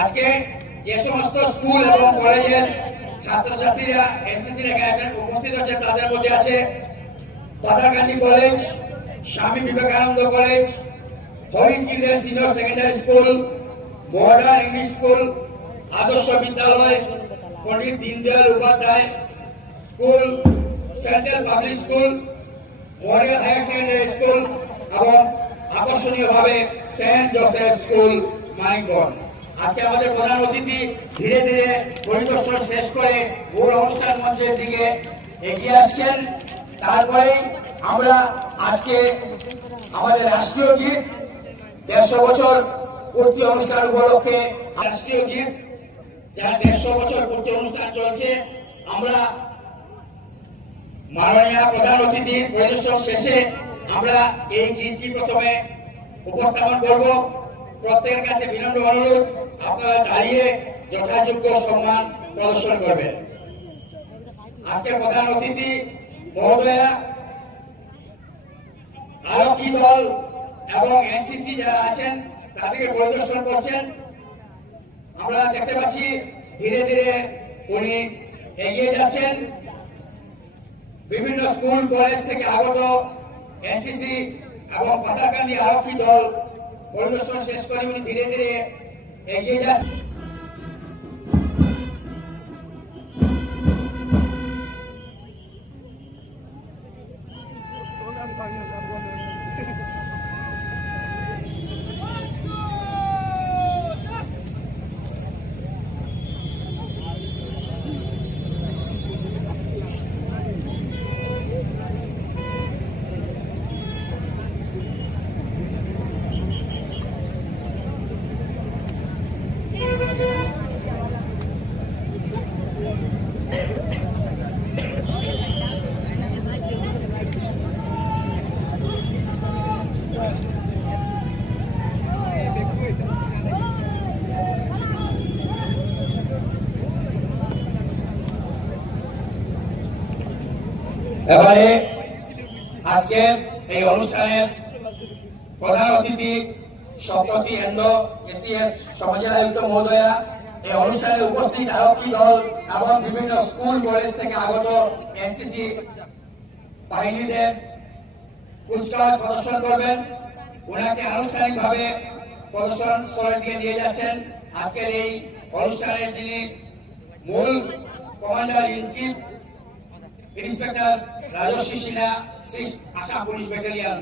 আজকে যে সমস্ত স্কুল এবং কলেজের ছাত্রছাত্রীরা এনসিসি এখানে উপস্থিত হচ্ছে তাদের মধ্যে আছে পাতার গান্ধী কলেজ, স্বামী বিবেকানন্দ কলেজ, হরিণ children senior secondary school, modern English school, Adarsh Vidyalaya, Pandit Deendayal Upadhyay school, central public school, model higher secondary school এবং আকর্ষণীয়ভাবে সেন্ট জোসেফ স্কুল মানিকগঞ্জ। আজকে আমাদের প্রধান অতিথি ধীরে ধীরে পরিদর্শন শেষ করে মূল অনুষ্ঠান মঞ্চের দিকে এগিয়ে আসছেন। তারপরে আমরা আজকে আমাদের রাষ্ট্রীয় গীত 150 বছর পূর্তি অনুষ্ঠান উপলক্ষে রাষ্ট্রীয় গীত যার 150 বছর পূর্তি অনুষ্ঠান চলছে, আমরা মাননীয় প্রধান অতিথি পরিদর্শন শেষে আমরা এই গীতটি প্রথমে উপস্থাপন করব। প্রত্যেকের কাছে বিনম্র অনুরোধ, আপনারা দাঁড়িয়ে যথাযোগ্য সম্মান প্রদর্শন করবেন। আজকের প্রধান অতিথি মহোদয়া, আরক্ষী দল এবং এনসিসি যারা আছেন তাদেরকে পরিদর্শন করছেন। আমরা দেখতে পাচ্ছি ধীরে ধীরে উনি এগিয়ে যাচ্ছেন। বিভিন্ন স্কুল কলেজ থেকে আগত এনসিসি এবং পাতারকান্দি আরক্ষী দল পরিদর্শন শেষ করে উনি ধীরে ধীরে এগিয়ে যাচ্ছেন। এবারে আজকে এই অনুষ্ঠানের প্রধান অতিথি সপ্ততি এন্ড এসিএস সমাজআয়ুক্ত মহোদয়া, এই অনুষ্ঠানে উপস্থিত আরক্ষী দল এবং বিভিন্ন স্কুল কলেজ থেকে আগত এনসিসি বাহিনীদের কুচকাওয়াজ প্রদর্শন করবেন। ওনাকে আনুষ্ঠানিকভাবে প্রদর্শন স্থলের দিকে নিয়ে যাচ্ছেন। আজকের এই অনুষ্ঠানের যিনি মূল commander in chief inspector Rajasvi Sinha, 6 Assam police battalion